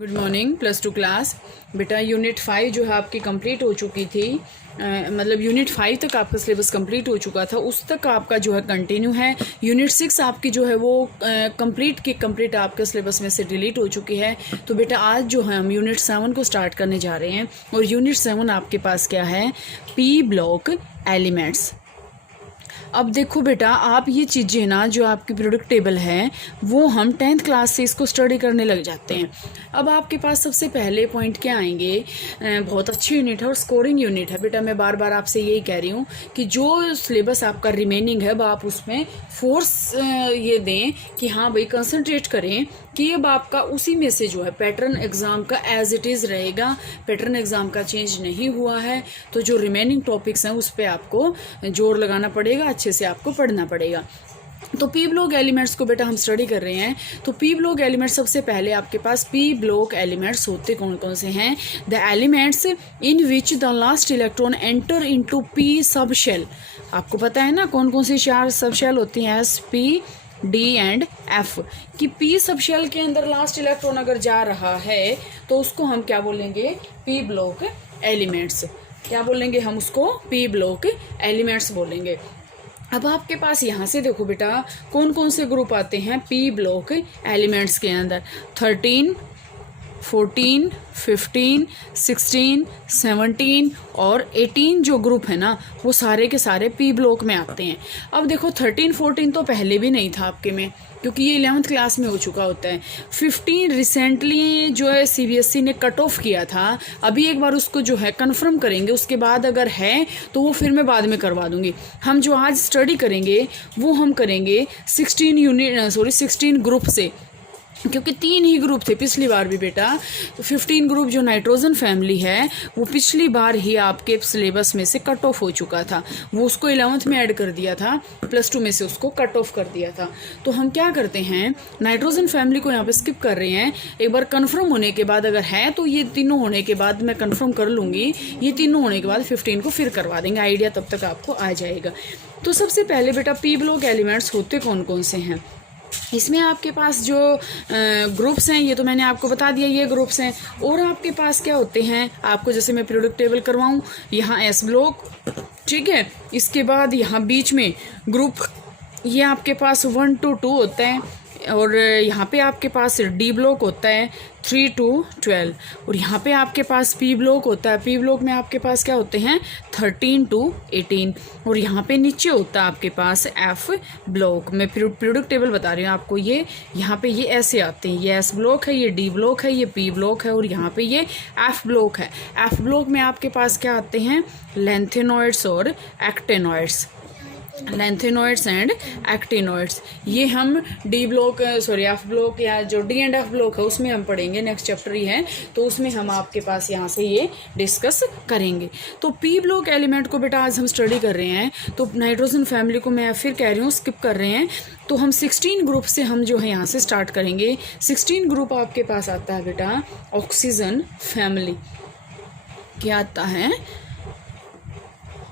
Good morning plus two class. बेटा unit 5 जो है आपकी कंप्लीट हो चुकी थी, मतलब यूनिट 5 तक आपका सिलेबस कंप्लीट हो चुका था, उस तक आपका जो है कंटिन्यू है। यूनिट 6 आपकी जो है वो कंप्लीट आपके सिलेबस में से डिलीट हो चुकी है। तो बेटा आज जो है हम यूनिट 7 को स्टार्ट करने जा रहे हैं और यूनिट 7 आपके पास क्या है, पी ब्लॉक एलिमेंट्स। अब देखो बेटा, आप ये चीज़ें ना जो आपकी प्रोडक्ट टेबल है वो हम 10th क्लास से इसको स्टडी करने लग जाते हैं। अब आपके पास सबसे पहले पॉइंट क्या आएंगे, बहुत अच्छी यूनिट है और स्कोरिंग यूनिट है बेटा। मैं बार बार आपसे यही कह रही हूँ कि जो सिलेबस आपका रिमेनिंग है अब आप उसमें फोर्स ये दें कि हाँ भाई कंसंट्रेट करें कि अब आपका उसी में से जो है पैटर्न एग्ज़ाम का एज इट इज़ रहेगा। पैटर्न एग्ज़ाम का चेंज नहीं हुआ है, तो जो रिमेनिंग टॉपिक्स हैं उस पर आपको जोर लगाना पड़ेगा, अच्छे से आपको पढ़ना पड़ेगा। तो पी ब्लॉक एलिमेंट्स को बेटा हम स्टडी कर रहे हैं। तो पी ब्लॉक एलिमेंट्स, सबसे पहले आपके पास पी ब्लॉक एलिमेंट्स होते कौन कौन से हैं, the elements in which the last electron enter into P sub shell. आपको पता है ना कौन कौन सी 4 सब शेल होती हैं, S, P, D and F. कि पी सब शेल के अंदर लास्ट इलेक्ट्रॉन अगर जा रहा है तो उसको हम क्या बोलेंगे, पी ब्लॉक एलिमेंट्स। क्या बोलेंगे हम उसको, पी ब्लॉक एलिमेंट्स बोलेंगे। अब आपके पास यहाँ से देखो बेटा कौन कौन से ग्रुप आते हैं पी ब्लॉक एलिमेंट्स के अंदर, 13, 14, 15, 16, 17 और 18 जो ग्रुप है ना वो सारे के सारे पी ब्लॉक में आते हैं। अब देखो 13, 14 तो पहले भी नहीं था आपके में, क्योंकि ये 11th क्लास में हो चुका होता है। 15 रिसेंटली जो है सीबीएसई ने कट ऑफ किया था, अभी एक बार उसको जो है कंफर्म करेंगे, उसके बाद अगर है तो वो फिर मैं बाद में करवा दूंगी। हम जो आज स्टडी करेंगे वो हम करेंगे 16 ग्रुप से, क्योंकि 3 ही ग्रुप थे पिछली बार भी बेटा। 15 ग्रुप जो नाइट्रोजन फैमिली है वो पिछली बार ही आपके सिलेबस में से कट ऑफ हो चुका था, वो उसको 11th में ऐड कर दिया था, प्लस 2 में से उसको कट ऑफ कर दिया था। तो हम क्या करते हैं, नाइट्रोजन फैमिली को यहाँ पे स्किप कर रहे हैं। एक बार कन्फर्म होने के बाद अगर है तो ये तीनों होने के बाद मैं कन्फर्म कर लूँगी, ये तीनों होने के बाद 15 को फिर करवा देंगे, आइडिया तब तक आपको आ जाएगा। तो सबसे पहले बेटा पी ब्लॉक एलिमेंट्स होते कौन कौन से हैं। इसमें आपके पास जो ग्रुप्स हैं ये तो मैंने आपको बता दिया, ये ग्रुप्स हैं। और आपके पास क्या होते हैं, आपको जैसे मैं पीरियोडिक टेबल करवाऊँ, यहाँ एस ब्लॉक, ठीक है, इसके बाद यहाँ बीच में ग्रुप ये आपके पास 1 to 2 होता है, और यहाँ पे आपके पास डी ब्लॉक होता है 3 to 12, और यहाँ पे आपके पास पी ब्लॉक होता है। पी ब्लॉक में आपके पास क्या होते हैं, 13 to 18, और यहाँ पे नीचे होता है आपके पास एफ ब्लॉक। मैं पीरियोडिक टेबल बता रही हूँ आपको, ये यहाँ पे ये ऐसे आते हैं, ये एस ब्लॉक है, ये डी ब्लॉक है, ये पी ब्लॉक है, और यहाँ पे ये एफ ब्लॉक है। एफ ब्लॉक में आपके पास क्या आते हैं, लेंथेनॉइड्स और एक्टेनॉइड्स, लेंथेनॉइड्स एंड एक्टिनॉइड्स। ये हम डी ब्लॉक एफ ब्लॉक या जो डी एंड एफ ब्लॉक है उसमें हम पढ़ेंगे, नेक्स्ट चैप्टर ही है, तो उसमें हम आपके पास यहाँ से ये डिस्कस करेंगे। तो पी ब्लॉक एलिमेंट को बेटा आज हम स्टडी कर रहे हैं। तो नाइट्रोजन फैमिली को मैं फिर कह रही हूँ स्किप कर रहे हैं। तो हम 16 ग्रुप से हम जो है यहाँ से स्टार्ट करेंगे। 16 ग्रुप आपके पास आता है बेटा ऑक्सीजन फैमिली। क्या आता है,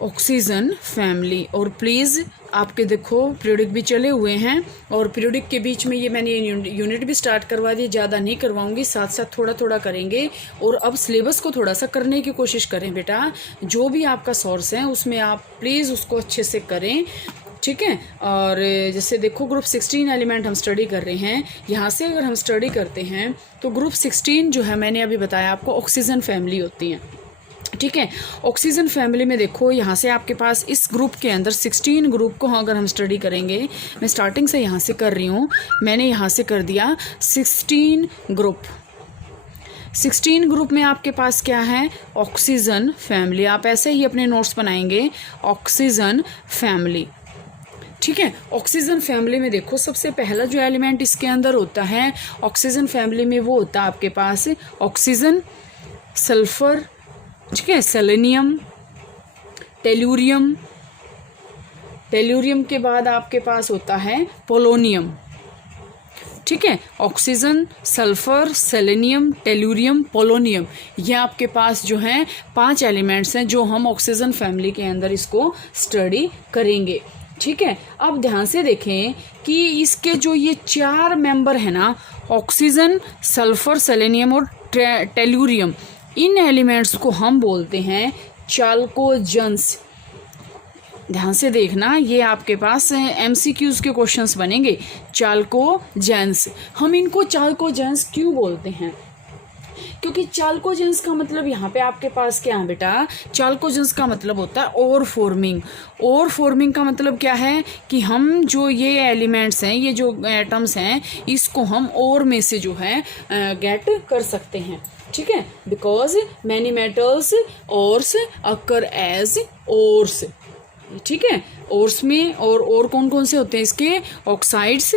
ऑक्सीजन फैमिली। और प्लीज़ आपके देखो पीरियोडिक भी चले हुए हैं, और पीरियोडिक के बीच में ये मैंने यूनिट भी स्टार्ट करवा दी, ज़्यादा नहीं करवाऊंगी, साथ साथ थोड़ा थोड़ा करेंगे। और अब सिलेबस को थोड़ा सा करने की कोशिश करें बेटा, जो भी आपका सोर्स है उसमें आप प्लीज़ उसको अच्छे से करें, ठीक है। और जैसे देखो ग्रुप 16 एलिमेंट हम स्टडी कर रहे हैं, यहाँ से अगर हम स्टडी करते हैं तो ग्रुप 16 जो है मैंने अभी बताया आपको ऑक्सीजन फैमिली होती है, ठीक है। ऑक्सीजन फैमिली में देखो यहाँ से आपके पास इस ग्रुप के अंदर 16 ग्रुप को अगर हम स्टडी करेंगे, मैं स्टार्टिंग से यहाँ से कर रही हूँ, मैंने यहाँ से कर दिया 16 ग्रुप। 16 ग्रुप में आपके पास क्या है, ऑक्सीजन फैमिली। आप ऐसे ही अपने नोट्स बनाएंगे, ऑक्सीजन फैमिली, ठीक है। ऑक्सीजन फैमिली में देखो सबसे पहला जो एलिमेंट इसके अंदर होता है ऑक्सीजन फैमिली में वो होता है आपके पास ऑक्सीजन, सल्फर, ठीक है, सेलेनियम, टेलूरियम, टेलूरियम के बाद आपके पास होता है पोलोनियम, ठीक है। Oxygen, sulphur, selenium, tellurium, polonium, ये आपके पास जो हैं 5 एलिमेंट्स हैं जो हम ऑक्सीजन फैमिली के अंदर इसको स्टडी करेंगे, ठीक है। अब ध्यान से देखें कि इसके जो ये 4 मेंबर है ना, ऑक्सीजन, सल्फर, सेलेनियम और टेलुरियम, इन एलिमेंट्स को हम बोलते हैं चाल्कोजेंस। ध्यान से देखना, ये आपके पास MCQs के क्वेश्चंस बनेंगे। चाल्कोजेंस, हम इनको चाल्कोजेंस क्यों बोलते हैं? क्योंकि चाल्कोजेंस का मतलब यहाँ पे आपके पास क्या है बेटा, चाल्कोजेंस का मतलब होता है ओर फॉर्मिंग। ओर फॉर्मिंग का मतलब क्या है कि हम जो ये एलिमेंट्स हैं, ये जो एटम्स हैं, इसको हम ओर में से जो है गेट कर सकते हैं। ठीक है, because many metals ores occur as ores. ठीक है, ओर्स में और कौन कौन से होते हैं इसके, ऑक्साइड्स,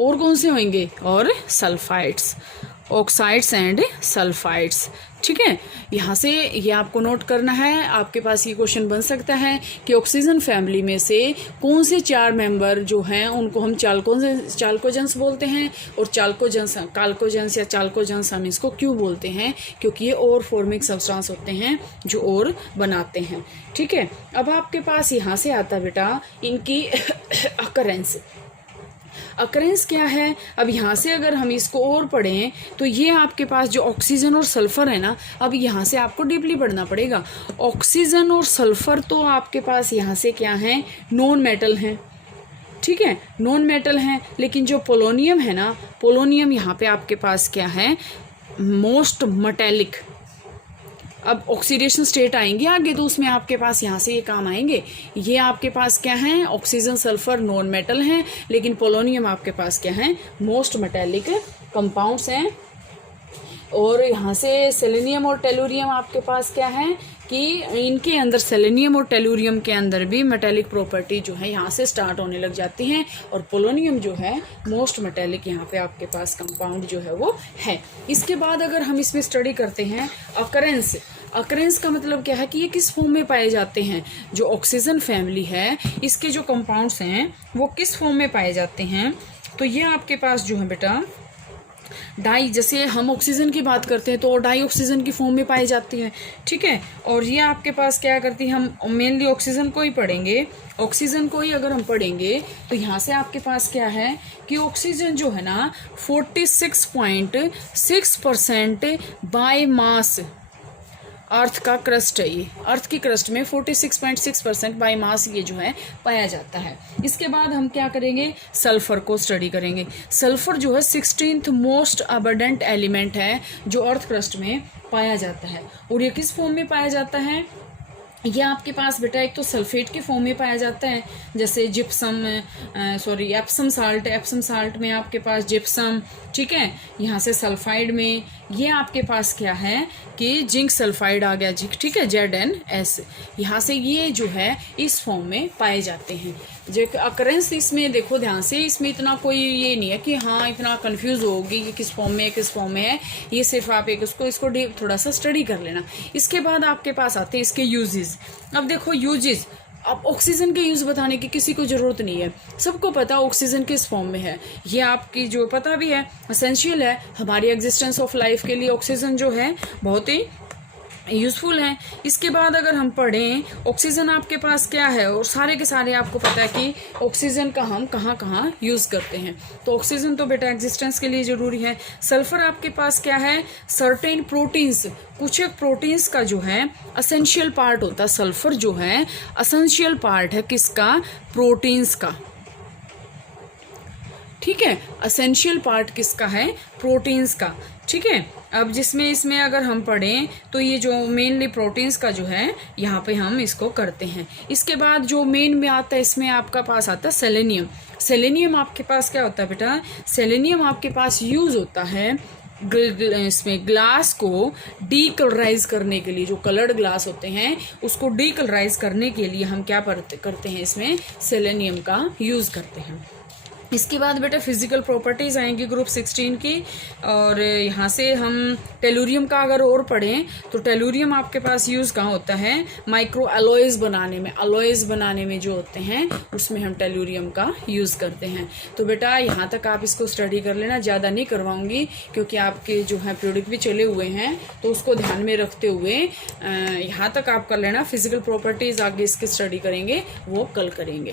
और कौन से होंगे, और सल्फाइड्स, ऑक्साइड्स एंड सल्फाइड्स। ठीक है, यहाँ से ये आपको नोट करना है। आपके पास ये क्वेश्चन बन सकता है कि ऑक्सीजन फैमिली में से कौन से 4 मेंबर जो हैं उनको हम चाल्कोजेंस बोलते हैं, और काल्कोजेंस या चाल्कोजेंस हम इसको क्यों बोलते हैं, क्योंकि ये और फॉर्मिंग सब्सटेंस होते हैं जो और बनाते हैं। ठीक है, अब आपके पास यहाँ से आता बेटा इनकी अकरेंस। अकरेंस क्या है? अब यहाँ से अगर हम इसको और पढ़ें तो ये आपके पास जो ऑक्सीजन और सल्फर है ना, अब यहाँ से आपको डीपली पढ़ना पड़ेगा। ऑक्सीजन और सल्फर तो आपके पास यहाँ से क्या है, नॉन मेटल हैं। ठीक है, नॉन मेटल हैं, लेकिन जो पोलोनियम है ना, पोलोनियम यहाँ पे आपके पास क्या है, मोस्ट मेटेलिक। अब ऑक्सीडेशन स्टेट आएंगे आगे तो उसमें आपके पास यहाँ से ये काम आएंगे। ये आपके पास क्या है, ऑक्सीजन सल्फर नॉन मेटल हैं, लेकिन पोलोनियम आपके पास क्या है, मोस्ट मेटेलिक कंपाउंड्स हैं। और यहाँ से सेलेनियम और टेलुरियम आपके पास क्या है कि इनके अंदर, सेलेनियम और टेलुरियम के अंदर भी मेटेलिक प्रॉपर्टी जो है यहाँ से स्टार्ट होने लग जाती हैं, और पोलोनियम जो है मोस्ट मेटेलिक यहाँ पे आपके पास कंपाउंड जो है वो है। इसके बाद अगर हम इसमें स्टडी करते हैं अकरेंस। अकरेंस का मतलब क्या है कि ये किस फॉर्म में पाए जाते हैं। जो ऑक्सीजन फैमिली है इसके जो कंपाउंड्स हैं वो किस फॉर्म में पाए जाते हैं, तो ये आपके पास जो है बेटा डाई, जैसे हम ऑक्सीजन की बात करते हैं तो डाई ऑक्सीजन की फॉर्म में पाई जाती है। ठीक है, और ये आपके पास क्या करती है, हम मेनली ऑक्सीजन को ही पढ़ेंगे। ऑक्सीजन को ही अगर हम पढ़ेंगे तो यहाँ से आपके पास क्या है कि ऑक्सीजन जो है ना 46.6% बाय मास अर्थ का क्रस्ट है। ये अर्थ की क्रस्ट में 46.6% बाई मास ये जो है पाया जाता है। इसके बाद हम क्या करेंगे, सल्फर को स्टडी करेंगे। सल्फर जो है 16th मोस्ट अबंडेंट एलिमेंट है जो अर्थ क्रस्ट में पाया जाता है। और ये किस फॉर्म में पाया जाता है, ये आपके पास बेटा एक तो सल्फेट के फॉर्म में पाया जाता है, जैसे जिप्सम, एप्सम साल्ट में आपके पास जिप्सम। ठीक है, यहाँ से सल्फाइड में ये आपके पास क्या है कि जिंक सल्फाइड आ गया, जिंक। ठीक है, ZnS, यहाँ से ये जो है इस फॉर्म में पाए जाते हैं। जो अकरेंस इसमें देखो ध्यान से, इसमें इतना कोई ये नहीं है कि हाँ इतना कंफ्यूज होगी कि किस फॉर्म में किस फॉर्म में है। ये सिर्फ आप एक इसको थोड़ा सा स्टडी कर लेना। इसके बाद आपके पास आते हैं इसके यूजेस। अब देखो यूजेस, अब ऑक्सीजन के यूज बताने की किसी को जरूरत नहीं है, सबको पता ऑक्सीजन किस फॉर्म में है। ये आपकी जो पता भी है, एसेंशियल है हमारी एग्जिस्टेंस ऑफ लाइफ के लिए। ऑक्सीजन जो है बहुत ही यूजफुल है। इसके बाद अगर हम पढ़ें ऑक्सीजन आपके पास क्या है, और सारे के सारे आपको पता है कि ऑक्सीजन का हम कहाँ कहाँ यूज़ करते हैं। तो ऑक्सीजन तो बेटा एग्जिस्टेंस के लिए ज़रूरी है। सल्फर आपके पास क्या है, सर्टेन प्रोटीन्स, कुछ एक प्रोटीन्स का जो है असेंशियल पार्ट होता है। सल्फर जो है असेंशियल पार्ट है किसका, प्रोटीन्स का। ठीक है, असेंशियल पार्ट किसका है, प्रोटीन्स का। ठीक है, अब इसमें अगर हम पढ़ें तो ये जो मेनली प्रोटीन्स का जो है यहाँ पे हम इसको करते हैं। इसके बाद जो मेन में आता है, इसमें आपका पास आता है सेलेनियम। सेलेनियम आपके पास क्या होता है बेटा, सेलेनियम आपके पास यूज होता है इसमें ग्लास को डीकलराइज करने के लिए। जो कलर्ड ग्लास होते हैं उसको डीकलराइज करने के लिए हम क्या करते हैं, इसमें सेलेनियम का यूज करते हैं। इसके बाद बेटा फिजिकल प्रॉपर्टीज आएंगी ग्रुप 16 की, और यहाँ से हम टेलुरियम का अगर और पढ़ें तो टेलुरियम आपके पास यूज़ कहाँ होता है, माइक्रो अलॉयज बनाने में। अलॉयज बनाने में जो होते हैं उसमें हम टेलुरियम का यूज़ करते हैं। तो बेटा यहाँ तक आप इसको स्टडी कर लेना, ज़्यादा नहीं करवाऊंगी क्योंकि आपके जो है पीरियड भी चले हुए हैं, तो उसको ध्यान में रखते हुए यहाँ तक आप कर लेना। फिजिकल प्रॉपर्टीज आगे इसकी स्टडी करेंगे, वो कल करेंगे।